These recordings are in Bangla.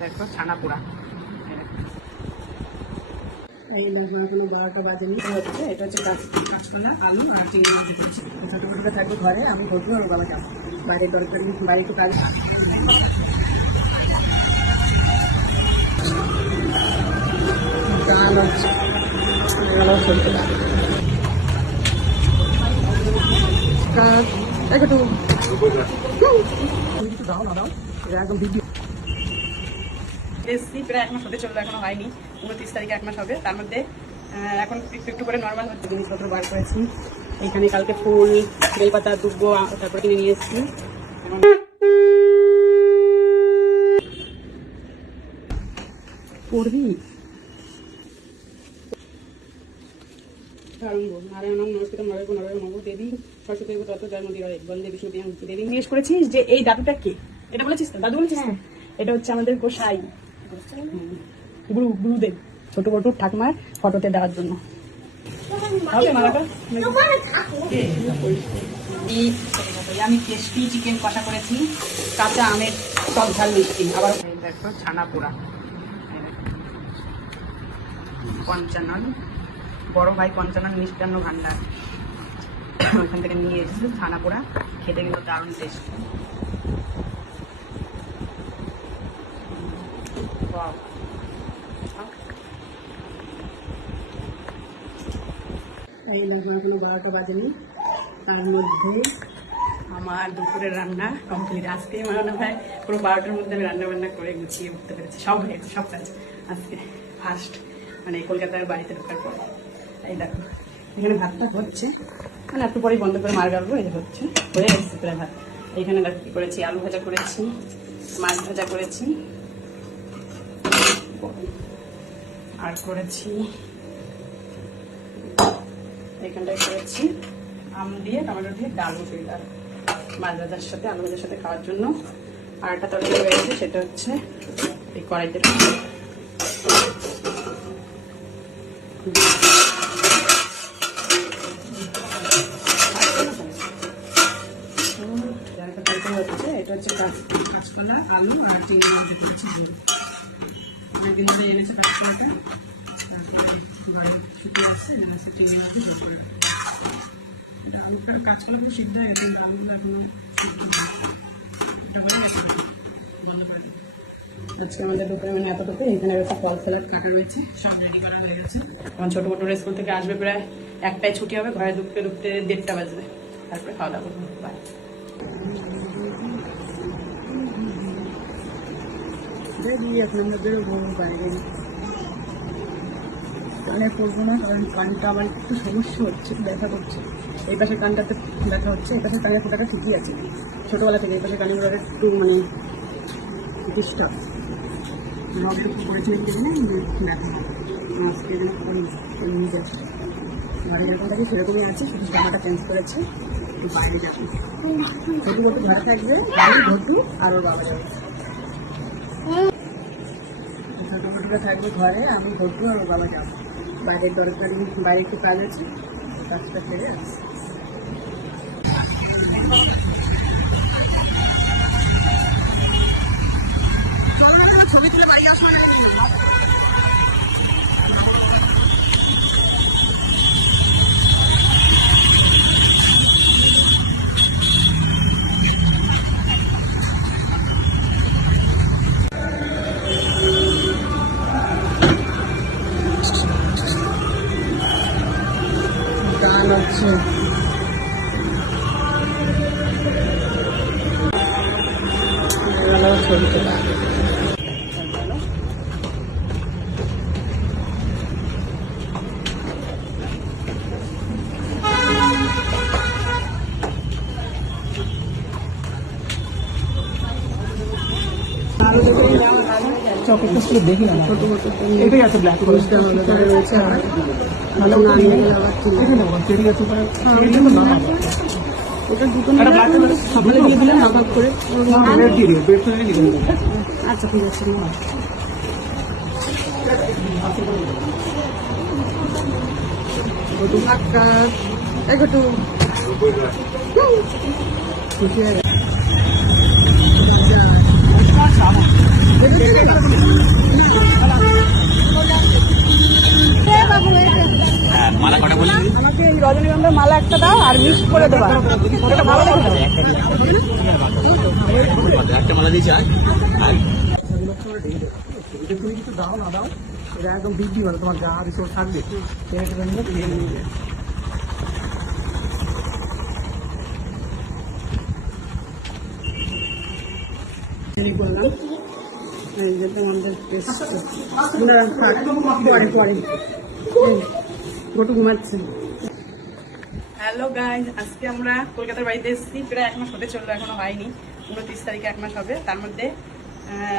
দেখো ছানা পোড়া। এই দেখো এখনো 12টা বাজেনি হচ্ছে। এটা হচ্ছে কাঁচকলা, আলু আর চিংড়ি মাছ দিচ্ছি। ছোটো ছোটো থাকবে ঘরে, আমি ঘটবো আর বাবা যাবো বাইরে দরকারি, বাইরে একটু কাজ। ডাল হচ্ছে, চলতে একটু দাও না দাও, একদম ভিডিও এসছি প্রায় 1 মাস হতে চললো, এখনো হয়নি। 29 তারিখে 1 মাস হবে। তার মধ্যে এখন একটু একটু করে নর্মাল হচ্ছে। জিনিসপত্র বার করেছি। এখানে কালকে ফুল, বেলপাতা, দুব্বো তারপরে কিনে নিয়ে এসেছি। পড়বি জিজ্ঞেস করেছিস যে এই দাদুটা কে, এটা বলেছিস তো? দাদু বলেছিস? এটা হচ্ছে আমাদের গোসাই, গুরুদেব, ছোট বটুর ঠাকুমার ফটোতে দেওয়ার জন্য। আমি টেস্টি চিকেন কষা করেছি, কাঁচা আমের টক ঝাল মিষ্টি। আবার দেখো ছানা পোড়া, পঞ্চানন, বড় ভাই পঞ্চানন মিষ্টান্ন ভান্ডার, ওইখান থেকে নিয়ে এসেছি ছানা পোড়া। খেতে কিন্তু দারুণ টেস্ট। এই দেখো এখনো 12টা বাজেনি, তার মধ্যে আমার দুপুরের রান্না কমপ্লিট। আজকে মনে হয় পুরো 12টার মধ্যে আমি রান্না বান্না করে গুছিয়ে উঠতে পেরেছি। সব হয়ে গেছে, সব কাজ আজকে ফার্স্ট, মানে কলকাতার বাড়িতে ঢোকার পরে। এই দেখো এখানে ভাতটা হচ্ছে, মানে একটু পরেই বন্ধ করে মার গাড়বো। এই হচ্ছে, হয়ে এসছে প্রায় ভাত। এইখানে দেখো কি করেছি, আলু ভাজা করেছি, মাছ ভাজা করেছি, আর করেছি এখানটায় করেছি আম দিয়ে টমেটো দিয়ে ডাল মুসুরি ডাল, মাছ ভাজার সাথে আলু ভাজার সাথে খাওয়ার জন্য। আর একটা তরকারি রয়েছে, সেটা হচ্ছে এই কড়াইতে হচ্ছে। এটা হচ্ছে কাঁচকলা, আলু আর চিংড়ি মাছ দিচ্ছি। অনেকদিন ধরে এনেছে কাঁচকলাটা, শুকিয়ে যাচ্ছে, এনেছে চিংড়ি মাছ। এটা আলুটা কাঁচকলা তো সিদ্ধ হয়ে গেছে, আলুগুলো এখনো বন্ধ করে দিই। আজকে আমাদের দুপুরে মানে এতটুকু। এখানে রয়েছে ফল স্যালাড কাটা রয়েছে, সব রেডি করা হয়ে গেছে। আমার ছোটো মোটো স্কুল থেকে আসবে, প্রায় 1টায় ছুটি হবে, ঘরে ঢুকতে ঢুকতে 1:30টা বাজবে। তারপরে খাওয়া দাওয়া করবো। বাই। এখন আমরা বেরোবো বাইরে। কানে পড়বো না, কারণ কানটা আবার একটু সমস্যা হচ্ছে, ব্যথা করছে। এই পাশে কানটাতে ব্যথা হচ্ছে, এই পাশে কানের ফোটাটা ঠিকই আছে ছোটোবেলা থেকে। এই পাশে কানের ফোটাটা একটু মানে ডিস্টার্ব করেছে, ব্যথা আজকে যেন কমে যাচ্ছে। ঘরে যেরকম থাকে সেরকমই আছে, শুধু জামাটা চেঞ্জ করেছে, একটু বাইরে যাবে। ঘটু ঘটু ঘরে থাকবে, আমি ঘটু আর ওর বাবা যাবে। ছোটো ঘটুটা থাকবে ঘরে, আমি ঘটু আর ওর বাবা যাবো বাইরের দরকারি, বাইরে একটু কাজ আছে, কাজটা ফেরে আসছে। ছবি তুলে বাড়ি আসবো। গান হচ্ছে, ছবি তোলা। চকলেটটা ছিল দেখি না, ছোট মতো এটাই আছে, ব্ল্যাক ফরেস্টটা রয়েছে। ভালো না নিয়ে গেলে আবার চেরি আছে, ওটা দুটো সকালে দিয়ে দিলাম ভাগ করে। আচ্ছা ঠিক আছে। একটু খুশি হয়ে গেছে। আমাকে এই রজনীগন্ধার মালা একটা দাও আর মিক্স করে দেবা, ওটা ভালো লাগবে। একটা মালা দিয়েছি তুমি কিছু দাও না দাও, এটা একদম বৃদ্ধি মানে তোমার যা রিসোর্স থাকবে করলাম এই যে তোমাদের পরে পরে গোটু ঘুমাচ্ছে। হ্যালো গাইজ, আজকে আমরা কলকাতার বাড়িতে এসেছি, প্রায় 1 মাস হতে চললো, এখনো হয়নি। 29 তারিখে 1 মাস হবে। তার মধ্যে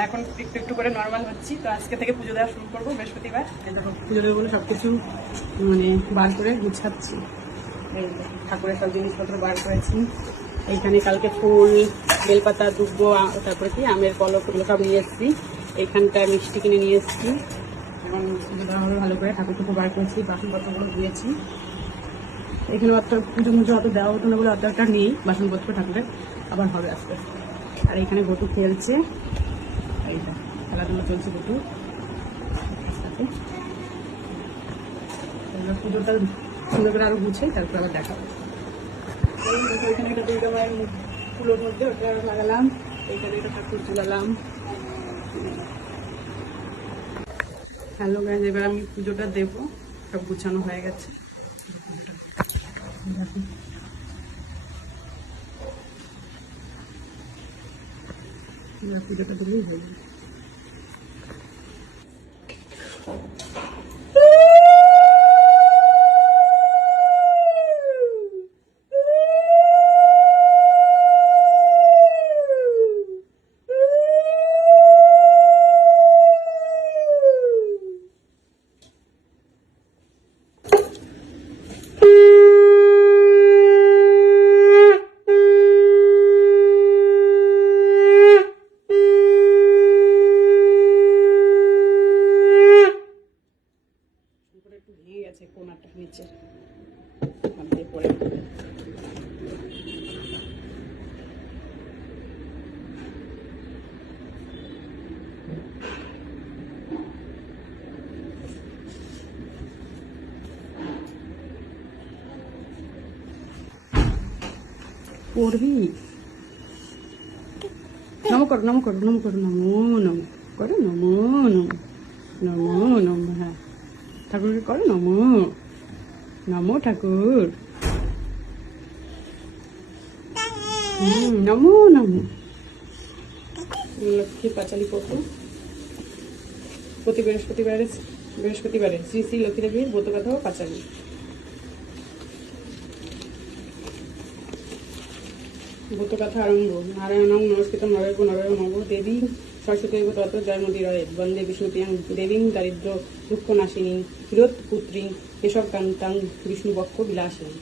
এখন একটু একটু করে নর্মাল হচ্ছি। তো আজকে থেকে পুজো দেওয়া শুরু করবো বৃহস্পতিবার। দেখো পুজো দেবো বলে সবকিছু মানে বার করে গুছাচ্ছি। এই ঠাকুরের সব জিনিসপত্র বার করেছি। এইখানে কালকে ফুল, বেলপাতা, দুব্ব, তারপরে কি আমের কলক, এগুলো সব নিয়ে এসেছি। এইখানটায় মিষ্টি কিনে নিয়ে এসেছি। এখন পুজো দেওয়া হবে ভালো করে, ঠাকুর টুকু বার করেছি, বাসনপত্রগুলো ধুয়েছি। এখানে অত পুজো মুজো অত দেওয়া হতো না বলে অতটা নেই বাসনপত্র ঠাকুরের, আবার হবে আস্তে আস্তে। আর এখানে গটু খেলছে, এইটা খেলাধুলো চলছে গটু। পুজোটা সুন্দর করে আরো গুছাই, তারপর আবার দেখাবো। এখানে একটা দুর্গা মায়ের ফুলোর মধ্যে ওটা লাগালাম, এইখানে একটা ঠাকুর তুলালাম। হ্যালো গাইজ, এবার আমি পুজোটা দেবো, সব গুছানো হয়ে গেছে। পুজোটা দিলেই হয়ে যাবে। একটু ভেঙে গেছে কোনাটা নিচে পড়ে। পড়বি, নম করো নম করো নম করো নমো নম করো নমো নম নমো নম। হ্যাঁ, ঠাকুরকে করো নমো নমো ঠাকুর, নমো নমো। লক্ষ্মী পাঁচালি পড়তো প্রতি বৃহস্পতিবারে শ্রী শ্রী লক্ষ্মী দেবীর ব্রত কথা ও পাঁচালি। ব্রত কথা আরম্ভ। নারায়ণং নমস্কৃত নরৈব নরৈব নব দেবী সরস্বতী তত জয়মতী রয়ে বন্দে বিষ্ণুপ্রিয়াং দেবীং দারিদ্র দুঃখ নাশিনী ক্ষীরোৎপুত্রী কেশবকান্তাং বিষ্ণুবক্ষ বিলাসিনী।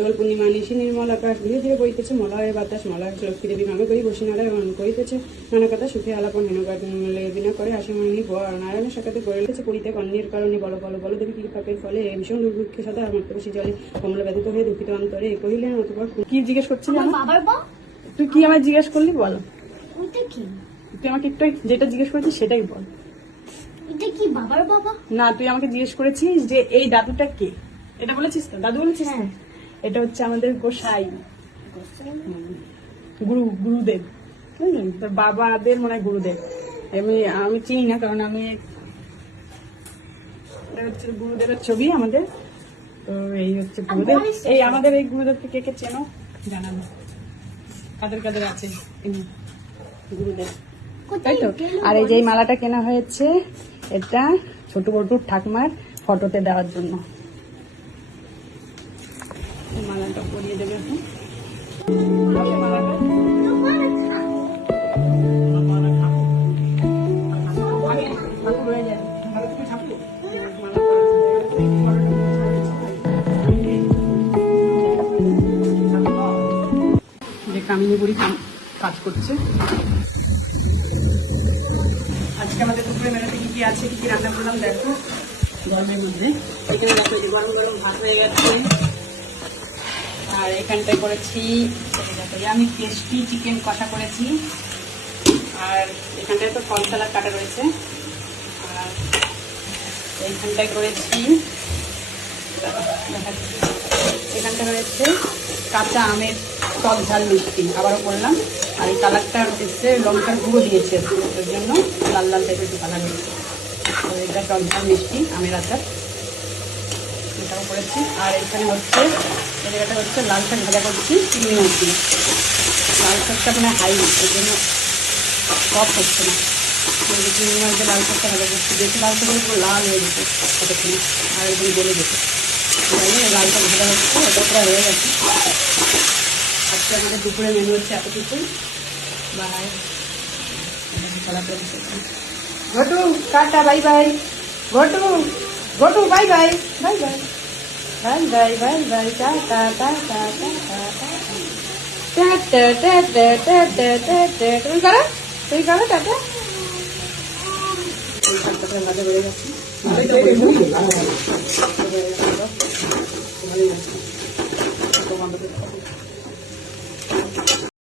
দোল পূর্ণিমা নিশি নির্মল আকাশ, ধীরে ধীরে বইতেছে মলয়ের বাতাস, মলয় লক্ষ্মী দেবী মামে করি বসি নারায়ণ করিতেছে নানা কথা সুখে আলাপন হেনলে বিনা করে আশিমানি নারায়ণের সাথে গড়েছে পড়িতে কন্যের কারণে বল বল বল দেবী কৃপাপের ফলে ভীষণ দুর্ভিক্ষে সদা মাতৃবশী জলে কমল ব্যথিত হয়ে দুঃখিত অন্তরে কহিলেন অতপর কি জিজ্ঞেস করছিস? তুই কি আমায় জিজ্ঞেস করলি বল? তুই আমাকে একটু যেটা জিজ্ঞেস করেছিস সেটাই বল। এটা কি বাবার বাবা? না, তুই আমাকে জিজ্ঞেস করেছিস যে এই দাদুটা কে, এটা বলেছিস তো? দাদু বলেছিস? এটা হচ্ছে আমাদের গোসাই, গুরুদেব। তোর বাবাদের মনে হয় গুরুদেব। আমি চিনি না, কারণ আমি এটা হচ্ছে গুরুদেবের ছবি আমাদের। তো এই হচ্ছে গুরুদেব। এই আমাদের এই গুরুদেবকে কে কে চেনো জানাবো, কাদের কাদের আছে গুরুদেব, তাই তো? আর এই যে মালাটা কেনা হয়েছে, এটা ছোট বটুর ঠাকুমার ফটোতে দেওয়ার জন্য। মালাটা পরিয়ে দেবে এখন। যে কামিনী বুড়ি কাজ করছে। আজকে আমাদের দুপুরে মেলাতে কি কি আছে, কি কি রান্না করলাম দেখো। গরমের মধ্যে এখানে দেখো যে গরম গরম ভাত হয়ে গেছে, আর এখানটায় করেছি আমি টেস্টি চিকেন কষা করেছি, আর এখানটায় তো ফল সালাদ কাটা রয়েছে, আর এইখানটায় করেছি দেখাচ্ছি। এখানটা রয়েছে কাঁচা আমের টক ঝাল মিষ্টি আবারও করলাম। আর এই কালারটা এসছে লঙ্কার গুঁড়ো দিয়েছে, ওর জন্য লাল লাল টাইপের একটু কালার হয়েছে। তো এটা টক ঝাল মিষ্টি আমের আচার, এটাও করেছি। আর এখানে হচ্ছে এই জায়গাটা হচ্ছে লাল শাক ভাজা করছি চিংড়ি মাছ দিয়ে। লাল শাকটা মানে হাই, ওই জন্য সব হচ্ছে না। চিংড়ি মাছ দিয়ে লাল শাকটা ভাজা করছি, বেশি লাল শাক পুরো লাল হয়ে যেত কতক্ষণে, আর এখানে গলে যেত। লাল শাক ভাজা হচ্ছে, ওটা প্রায় হয়ে গেছে। আজকে আমাদের দুপুরে মেনু হচ্ছে এতটুকুই। বাই। ঘটু টাটা, বাই বাই। ঘটু ঘটু bye bye, bye bye, bye bye, bye bye, tata tata tata. তুমি করো, তুমি করো টাটা। এই শাকটা ভাজা বেড়ে গেছে, ভালোই গেছে।